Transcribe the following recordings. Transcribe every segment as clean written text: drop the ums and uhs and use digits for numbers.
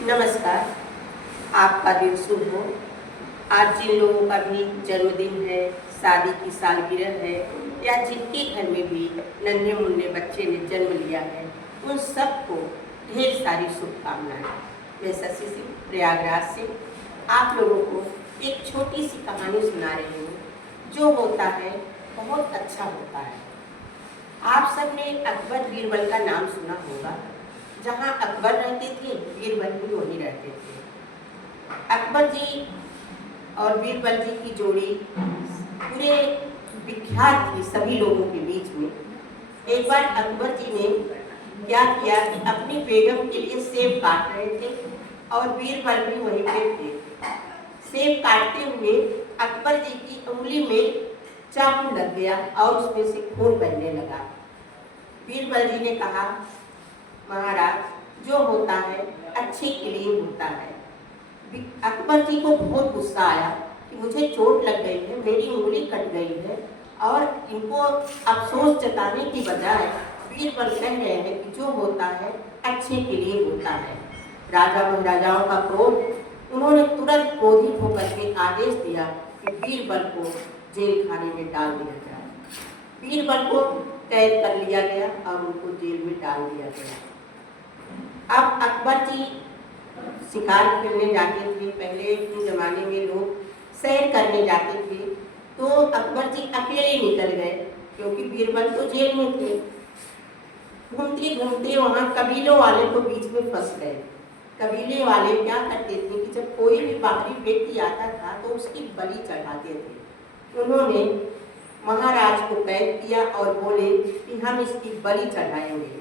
नमस्कार। आपका दिन शुभ हो। आज जिन लोगों का भी जन्मदिन है, शादी की सालगिरह है या जिनके घर में भी नन्हे मुन्ने बच्चे ने जन्म लिया है, उन सबको ढेर सारी शुभकामनाएं। मैं शशि सिंह प्रयागराज से आप लोगों को एक छोटी सी कहानी सुना रही हूँ। जो होता है बहुत अच्छा होता है। आप सबने अकबर बीरबल का नाम सुना होगा। जहाँ अकबर रहते थे, बीरबल भी वहीं रहते थे। अकबर जी और बीरबल जी की जोड़ी पूरे विख्यात थी सभी लोगों के बीच में। एक बार अकबर जी ने क्या किया कि अपनी बेगम के लिए सेब काट रहे थे और बीरबल भी वहीं पे थे। सेब काटते हुए अकबर जी की उंगली में चाकू लग गया और उसमें से खून बहने लगा। बीरबल जी ने कहा, महाराज, जो होता है अच्छे के लिए होता है। अकबर जी को बहुत गुस्सा आया कि मुझे चोट लग गई है, मेरी उंगली कट गई है, और इनको अफसोस जताने की बजाय बीरबल कह रहे हैं कि जो होता है अच्छे के लिए होता है। राजा महाराजाओं का क्रोध, उन्होंने तुरंत क्रोधित होकर के आदेश दिया कि बीरबल को जेल खाने में डाल दिया जाए। बीरबल को कैद कर लिया गया और उनको जेल में डाल दिया गया। अब अकबर जी शिकार खेलने जाते थे। पहले के ज़माने में लोग सैर करने जाते थे, तो अकबर जी अकेले निकल गए क्योंकि बीरबल तो जेल में थे। घूमते घूमते वहाँ कबीलों वाले तो बीच में फंस गए। कबीले वाले क्या करते थे कि जब कोई भी बाहरी व्यक्ति आता था तो उसकी बलि चढ़ाते थे। उन्होंने महाराज को कैद किया और बोले कि हम इसकी बलि चढ़ाएंगे।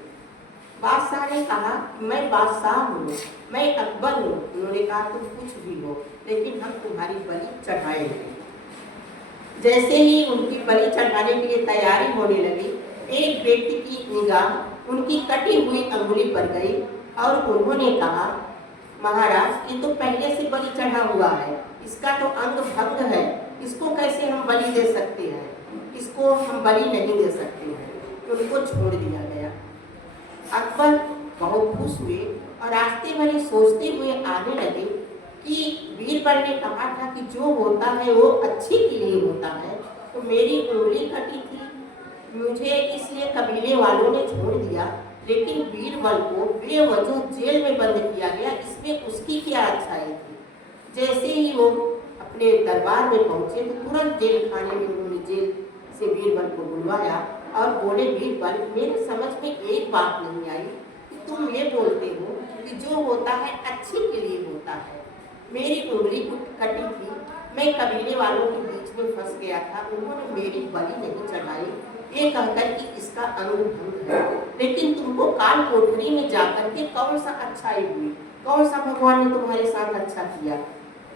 बादशाह ने कहा, मैं बादशाह हूँ, मैं अकबर हूँ। उन्होंने कहा, तुम कुछ भी हो, लेकिन हम तुम्हारी बलि चढ़ाएंगे। जैसे ही उनकी बलि चढ़ाने के लिए तैयारी होने लगी, एक व्यक्ति की निगाह उनकी कटी हुई अंगुली पर गई और उन्होंने कहा, महाराज, ये तो पहले से बलि चढ़ा हुआ है, इसका तो अंग भंग है, इसको कैसे हम बलि दे सकते हैं? इसको हम बलि नहीं दे सकते हैं। तो उनको छोड़ दिया गया। अकबर बहुत खुश हुए और रास्ते भर सोचते हुए आने लगे कि बीरबल ने कहा था कि जो होता है वो अच्छे के लिए होता है, तो मेरी उंगली कटी थी, मुझे इसलिए कबीले वालों ने छोड़ दिया, लेकिन बीरबल को बेवजह जेल में बंद किया गया, इसमें उसकी क्या अच्छाई थी? जैसे ही वो अपने दरबार में पहुंचे तो तुरंत जेल खाने में उन्होंने जेल से बीरबल को बुलवाया और बोले, बीरबल, मेरे समझ में एक बात नहीं आई कि तुम ये बोलते हो कि जो होता है अच्छे के लिए होता है। मेरी उंगली कटी थी, मैं कबीले वालों के बीच में फंस गया था, उन्होंने मेरी बलि नहीं चढ़ाई, ये कहकर कि इसका अंग भंग है, लेकिन तुमको काल कोठरी में जाकर के कौन सा अच्छाई हुई? कौन सा भगवान ने तुम्हारे साथ अच्छा किया?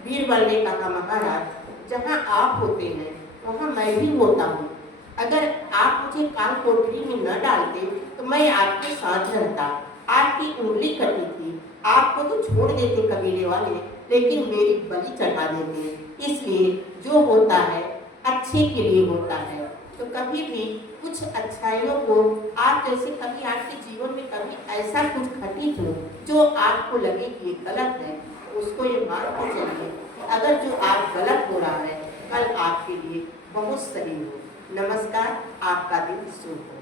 बीरबल ने कहा, महाराज, जहाँ आप होते हैं वहाँ मैं भी होता हूँ। अगर आप मुझे काल कोठरी में न डालते तो मैं आपके साथ रहता। आपकी उंगली कटी थी, आपको तो छोड़ देते कबीले वाले, लेकिन मेरी बलि चढ़ा देते। इसलिए जो होता है अच्छे के लिए होता है। तो कभी भी कुछ अच्छाइयों को, आप जैसे कभी आपके जीवन में कभी ऐसा कुछ घटित हो जो आपको लगे कि ये गलत है, तो उसको ये मान के चलिए कि अगर जो आज गलत हो रहा है कल आपके लिए बहुत सही हो। नमस्कार। आपका दिन शुभ हो।